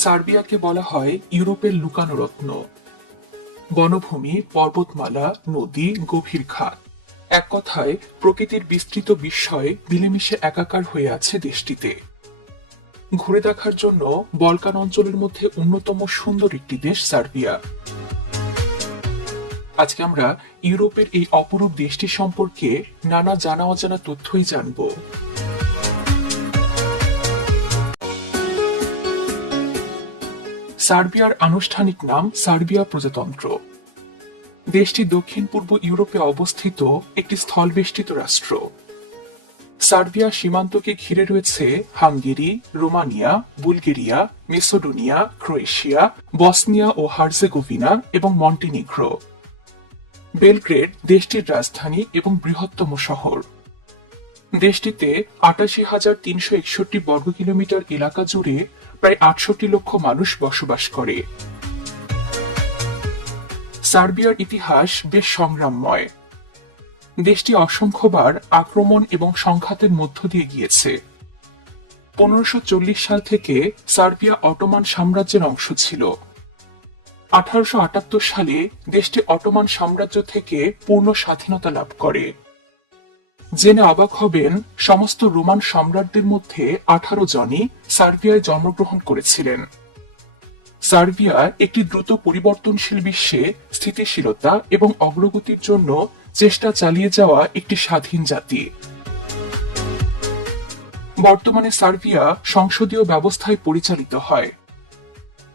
সার্বিয়াকে বলা হয় ইউরোপের লুকানো রত্ন। বনভূমি, পর্বতমালা, নদী, গভীর খাত, এক কথায় প্রকৃতির বিস্তৃত বিস্ময়ে মিলেমিশে একাকার হয়ে আছে দেশটিতে। ঘুরে দেখার জন্য বলকান অঞ্চলের মধ্যে অন্যতম সুন্দর একটি দেশ সার্বিয়া। আজকে আমরা ইউরোপের এই অপরূপ দেশটি সম্পর্কে নানা জানা অজানা তথ্যই জানব। সার্বিয়ার আনুষ্ঠানিক নাম সার্বিয়া প্রজাতন্ত্র। দেশটি দক্ষিণ পূর্ব ইউরোপে অবস্থিত একটি স্থলবেষ্টিত রাষ্ট্র। সার্বিয়া সীমান্তকে ঘিরে রয়েছে Hungary, Romania, Bulgaria, Macedonia, Croatia, Bosnia ও হার্জেগোভিনা এবং মন্টিনিগ্রো। বেলগ্রেড দেশটির রাজধানী এবং বৃহত্তম শহর। দেশটিতে ৮৮,৩৬১ বর্গ কিলোমিটার এলাকা জুড়ে প্রায় ৬৮ লক্ষ মানুষ বসবাস করে। সার্বিয়ার ইতিহাস বেশ সংগ্রামময়। দেশটি অসংখ্যবার আক্রমণ এবং সংঘাতের মধ্য দিয়ে গিয়েছে। ১৫৪০ সাল থেকে সার্বিয়া অটোমান সাম্রাজ্যের অংশ ছিল। ১৮৭৮ সালে দেশটি অটোমান সাম্রাজ্য থেকে পূর্ণ স্বাধীনতা লাভ করে। জেনে অবাক হবেন, সমস্ত রোমান সম্রাটদের মধ্যে ১৮ জনই সার্বিয়ায় জন্মগ্রহণ করেছিলেন। সার্বিয়া একটি দ্রুত পরিবর্তনশীল বিশ্বে স্থিতিশীলতা এবং অগ্রগতির জন্য চেষ্টা চালিয়ে যাওয়া একটি স্বাধীন জাতি। বর্তমানে সার্বিয়া সংসদীয় ব্যবস্থায় পরিচালিত হয়।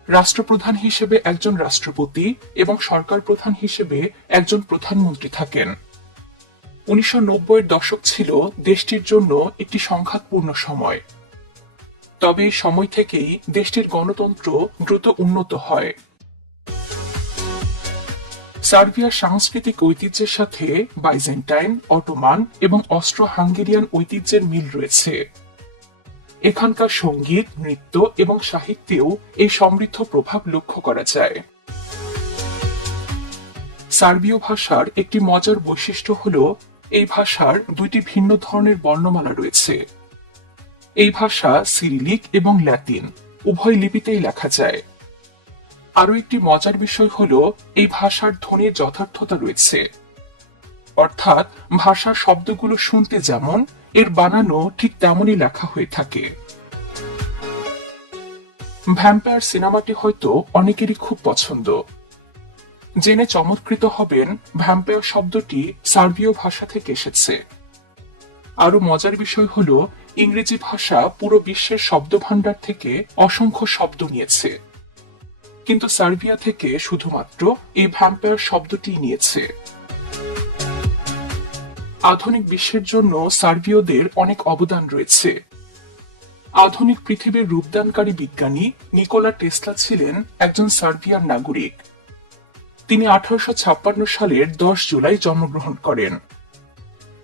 রাষ্ট্রপ্রধান হিসেবে একজন রাষ্ট্রপতি এবং সরকার প্রধান হিসেবে একজন প্রধানমন্ত্রী থাকেন। ১৯৯০-এর দশক ছিল দেশটির জন্য একটি সংঘাতপূর্ণ সময়। তবে এই সময় থেকেই দেশটির গণতন্ত্র দ্রুত উন্নত হয়। সার্বিয়ার সাংস্কৃতিক ঐতিহ্যের সাথে বাইজেন্টাইন, অটোমান এবং অস্ট্রো হাঙ্গেরিয়ান ঐতিহ্যের মিল রয়েছে। এখানকার সঙ্গীত, নৃত্য এবং সাহিত্যেও এই সমৃদ্ধ প্রভাব লক্ষ্য করা যায়। সার্বীয় ভাষার একটি মজার বৈশিষ্ট্য হল এই ভাষার দুইটি ভিন্ন ধরনের বর্ণমালা রয়েছে। এই ভাষা সিরিলিক এবং ল্যাতিন উভয় লিপিতেই লেখা যায়। আরও একটি মজার বিষয় হল এই ভাষার ধ্বনির যথার্থতা রয়েছে, অর্থাৎ ভাষার শব্দগুলো শুনতে যেমন, এর বানানো ঠিক তেমনই লেখা হয়ে থাকে। ভ্যাম্পায়ার সিনেমাটি হয়তো অনেকেরই খুব পছন্দ। জেনে চমৎকৃত হবেন, ভ্যাম্পায়ার শব্দটি সার্বীয় ভাষা থেকে এসেছে। আরো মজার বিষয় হল ইংরেজি ভাষা পুরো বিশ্বের শব্দভাণ্ডার থেকে অসংখ্য শব্দ নিয়েছে, কিন্তু সার্বিয়া থেকে শুধুমাত্র এই ভ্যাম্পায়ার শব্দটি নিয়েছে। আধুনিক বিশ্বের জন্য সার্বীয়দের অনেক অবদান রয়েছে। আধুনিক পৃথিবীর রূপদানকারী বিজ্ঞানী নিকোলা টেসলা ছিলেন একজন সার্বিয়ার নাগরিক। তিনি ১৮৫৬ সালের ১০ জুলাই জন্মগ্রহণ করেন।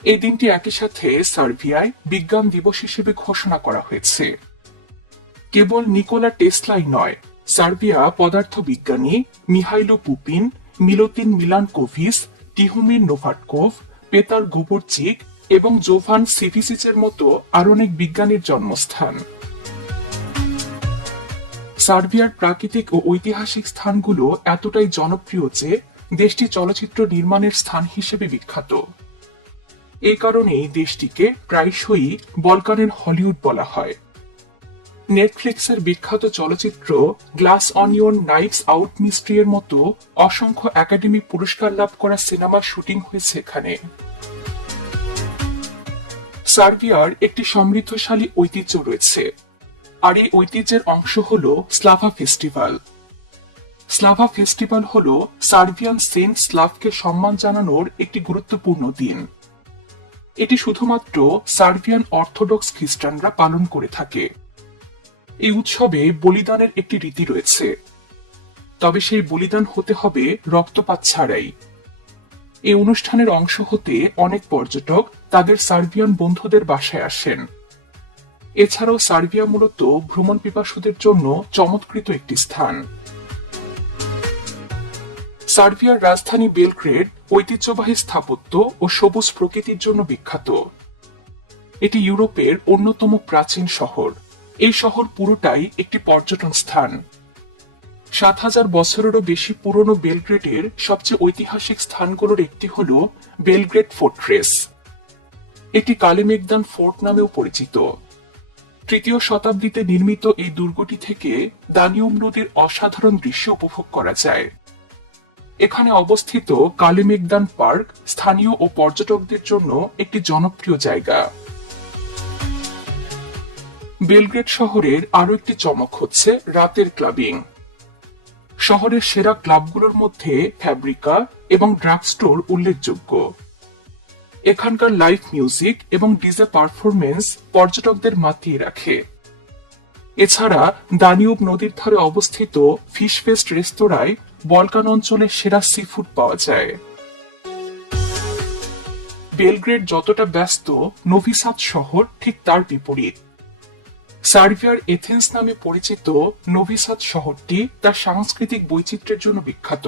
এই দিনটি একই সাথে সার্বিয়ায় বিজ্ঞান দিবস হিসেবে ঘোষণা করা হয়েছে। কেবল নিকোলা টেসলাই নয়, সার্বিয়া পদার্থবিজ্ঞানী মিহাইলো পুপিন, মিলোতিন মিলানকোভিচ, টিহুমির নোভাটকোভ, পেতার গুবরচিক এবং জোভান সিভিসিচের মতো আরো অনেক বিজ্ঞানীর জন্মস্থান। সার্বিয়ার প্রাকৃতিক ও ঐতিহাসিক স্থানগুলো এতটাই জনপ্রিয় যে দেশটি চলচ্চিত্র নির্মাণের স্থান হিসেবে বিখ্যাত। এই কারণেই দেশটিকে প্রায়শই বলকানের হলিউড বলা হয়। নেটফ্লিক্সের বিখ্যাত চলচ্চিত্র glass onion knives out mystery এর মতো অসংখ্য একাডেমি পুরস্কার লাভ করা সিনেমার শুটিং হয়েছে এখানে। সার্বিয়ার একটি সমৃদ্ধশালী ঐতিহ্য রয়েছে, আর এই ঐতিহ্যের অংশ হল স্লাভা ফেস্টিভ্যাল। স্লাভা ফেস্টিভ্যাল হল সার্বিয়ান সেন্ট স্লাভকে সম্মান জানানোর একটি গুরুত্বপূর্ণ দিন। এটি শুধুমাত্র সার্বিয়ান অর্থোডক্স খ্রিস্টানরা পালন করে থাকে। এই উৎসবে বলিদানের একটি রীতি রয়েছে, তবে সেই বলিদান হতে হবে রক্তপাত ছাড়াই। এই অনুষ্ঠানের অংশ হতে অনেক পর্যটক তাদের সার্বিয়ান বন্ধুদের বাসায় আসেন। এছাড়াও সার্বিয়া মূলত ভ্রমণ পিপাসুদের জন্য চমৎকৃত একটি স্থান। সার্বিয়ার রাজধানী বেলগ্রেড ঐতিহ্যবাহী স্থাপত্য ও সবুজ প্রকৃতির জন্য বিখ্যাত। এটি ইউরোপের অন্যতম প্রাচীন শহর। এই শহর পুরোটাই একটি পর্যটন স্থান। ৭,০০০ বছরেরও বেশি পুরনো বেলগ্রেডের সবচেয়ে ঐতিহাসিক স্থানগুলোর একটি হল বেলগ্রেড ফোর্ট্রেস। এটি কালিমেগদান ফোর্ট নামেও পরিচিত। ৩য় শতাব্দীতে নির্মিত এই দুর্গটি থেকে দানিউব নদীর অসাধারণ দৃশ্য উপভোগ করা যায়। এখানে অবস্থিত কালিমেগদান পার্ক স্থানীয় ও পর্যটকদের জন্য একটি জনপ্রিয় জায়গা। বেলগ্রেড শহরের আরো একটি চমক হচ্ছে রাতের ক্লাবিং। শহরের সেরা ক্লাবগুলোর মধ্যে ফ্যাব্রিকা এবং ড্রাগ স্টোর উল্লেখযোগ্য। এখানকার লাইভ মিউজিক এবং ডিজে পারফরমেন্স পর্যটকদের মাতিয়ে রাখে। এছাড়া দানিউব নদীর ধারে অবস্থিত ফিশ ফেস্ট রেস্তোরাঁয় বলকান অঞ্চলের সেরা সি ফুড পাওয়া যায়। বেলগ্রেড যতটা ব্যস্ত, নোভি সাদ শহর ঠিক তার বিপরীত। সার্বিয়ার এথেন্স নামে পরিচিত নোভি সাদ শহরটি তার সাংস্কৃতিক বৈচিত্র্যের জন্য বিখ্যাত।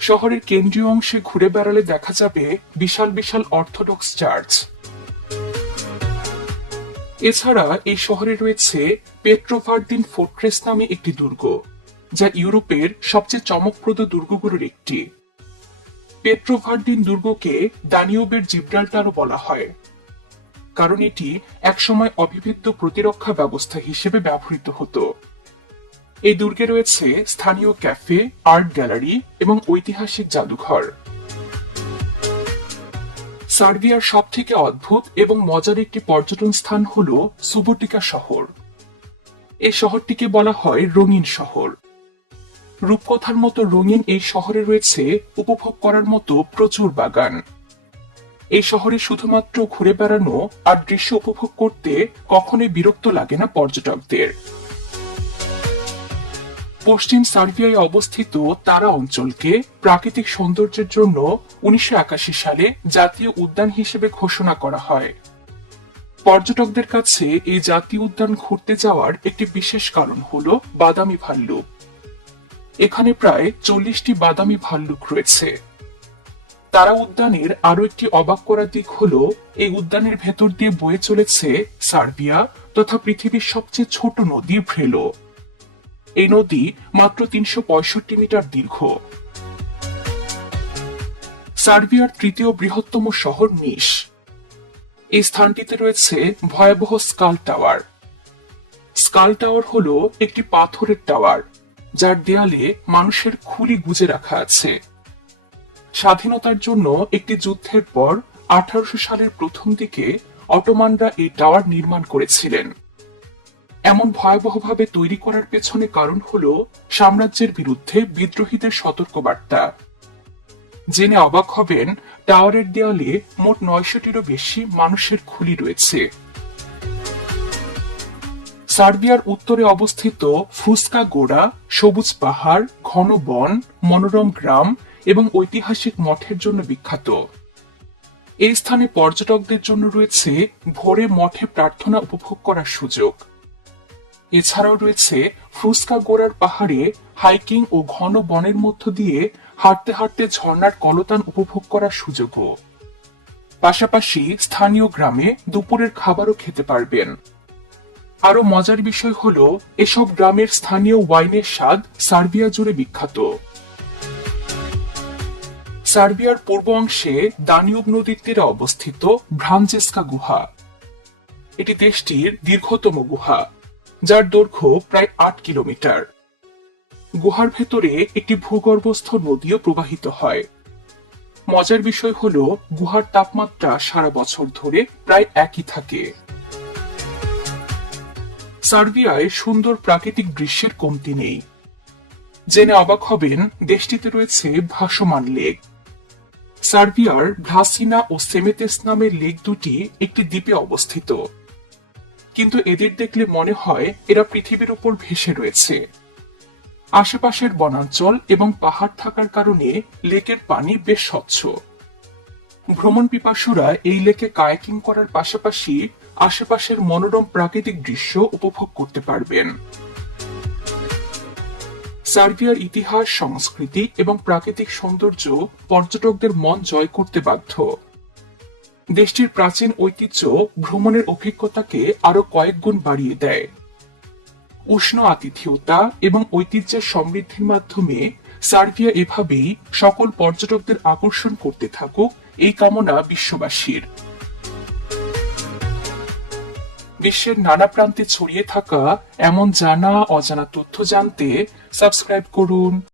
শহরের কেন্দ্রীয় অংশে ঘুরে বেড়ালে দেখা যাবে বিশাল বিশাল অর্থোডক্স চার্চ। এছাড়া এই শহরে রয়েছে পেট্রোভার্দিন ফোর্ট্রেস নামে একটি দুর্গ, যা ইউরোপের সবচেয়ে চমকপ্রদ দুর্গগুলোর একটি। পেট্রোভার্দিন দুর্গকে দানিউবের জিব্রাল্টারও বলা হয়, কারণ এটি একসময় অবিভেদ্য প্রতিরক্ষা ব্যবস্থা হিসেবে ব্যবহৃত হতো। এই দুর্গে রয়েছে স্থানীয় ক্যাফে, আর্ট গ্যালারি এবং ঐতিহাসিক জাদুঘর। সার্বিয়ার সবথেকে অদ্ভুত এবং মজার একটি পর্যটন স্থান হল সুবোটিকা শহর। এই শহরটিকে বলা হয় রঙিন শহর। রূপকথার মতো রঙিন এই শহরে রয়েছে উপভোগ করার মতো প্রচুর বাগান। এই শহরে শুধুমাত্র ঘুরে বেড়ানো আর দৃশ্য উপভোগ করতে কখনোই বিরক্ত লাগে না পর্যটকদের। পশ্চিম সার্বিয়ায় অবস্থিত তারা অঞ্চলকে প্রাকৃতিক সৌন্দর্যের জন্য ১৯৮১ সালে জাতীয় উদ্যান হিসেবে ঘোষণা করা হয়। পর্যটকদের কাছে এই জাতীয় উদ্যান ঘুরতে যাওয়ার একটি বিশেষ কারণ হল বাদামি ভাল্লুক। এখানে প্রায় ৪০টি বাদামি ভাল্লুক রয়েছে। তারা উদ্যানের আরো একটি অবাক করা দিক হল এই উদ্যানের ভেতর দিয়ে বয়ে চলেছে সার্বিয়া তথা পৃথিবীর সবচেয়ে ছোট নদী ভ্রেলো। এই নদী মাত্র ৩৬৫ মিটার দীর্ঘ। সার্বিয়ার তৃতীয় বৃহত্তম শহর নিস। এই স্থানটিতে রয়েছে ভয়াবহ স্কাল টাওয়ার। স্কাল টাওয়ার হল একটি পাথরের টাওয়ার, যার দেয়ালে মানুষের খুলি গুজে রাখা আছে। স্বাধীনতার জন্য একটি যুদ্ধের পর ১৮০০ সালের প্রথম দিকে অটোমানরা এই টাওয়ার নির্মাণ করেছিলেন। এমন ভয়াবহভাবে তৈরি করার পেছনে কারণ হল সাম্রাজ্যের বিরুদ্ধে বিদ্রোহীদের সতর্কবার্তা। জেনে অবাক হবেন, টাওয়ারের দেয়ালে মোট ৯০০টিরও বেশি মানুষের খুলি রয়েছে। সার্বিয়ার উত্তরে অবস্থিত ফুসকা গোড়া সবুজ পাহাড়, ঘন বন, মনোরম গ্রাম এবং ঐতিহাসিক মঠের জন্য বিখ্যাত। এই স্থানে পর্যটকদের জন্য রয়েছে ভোরে মঠে প্রার্থনা উপভোগ করার সুযোগ। এছাড়াও রয়েছে ফুসকা গোড়ার পাহাড়ে হাইকিং ও ঘন বনের মধ্য দিয়ে হাঁটতে হাঁটতে ঝর্ণার কলতান উপভোগ করার সুযোগও। পাশাপাশি স্থানীয় গ্রামে দুপুরের খাবারও খেতে পারবেন। আরো মজার বিষয় হল এসব গ্রামের স্থানীয় ওয়াইনের স্বাদ সার্বিয়া জুড়ে বিখ্যাত। সার্বিয়ার পূর্ব অংশে দানিউব নদীর তীরে অবস্থিত ভ্রানজেস্কা গুহা। এটি দেশটির দীর্ঘতম গুহা, যার দৈর্ঘ্য প্রায় ৮ কিলোমিটার। গুহার ভেতরে একটি ভূগর্ভস্থ নদীও প্রবাহিত হয়। মজার বিষয় হল গুহার তাপমাত্রা সারা বছর ধরে প্রায় একই থাকে। সার্বিয়ায় সুন্দর প্রাকৃতিক দৃশ্যের কমতি নেই। জেনে অবাক হবেন, দেশটিতে রয়েছে ভাসমান লেক। সার্বিয়ার ভ্লাসিনা ও সেমেতেস নামের লেক দুটি একটি দ্বীপে অবস্থিত, কিন্তু এদের দেখলে মনে হয় এরা পৃথিবীর উপর ভেসে রয়েছে। আশেপাশের বনাঞ্চল এবং পাহাড় থাকার কারণে লেকের পানি বেশ স্বচ্ছ। ভ্রমণ পিপাসুরা এই লেকে কায়াকিং করার পাশাপাশি আশেপাশের মনোরম প্রাকৃতিক দৃশ্য উপভোগ করতে পারবেন। সার্বিয়ার ইতিহাস, সংস্কৃতি এবং প্রাকৃতিক সৌন্দর্য পর্যটকদের মন জয় করতে বাধ্য। দেশটির প্রাচীন ঐতিহ্য ভ্রমণের অভিজ্ঞতাকে আরো কয়েক গুণ বাড়িয়ে দেয়। উষ্ণ আতিথেয়তা এবং ঐতিহ্যের সমৃদ্ধির মাধ্যমে সার্বিয়া এভাবেই সকল পর্যটকদের আকর্ষণ করতে থাকুক, এই কামনা বিশ্ববাসীর। বিশ্বের নানা প্রান্তে ছড়িয়ে থাকা এমন জানা অজানা তথ্য জানতে সাবস্ক্রাইব করুন।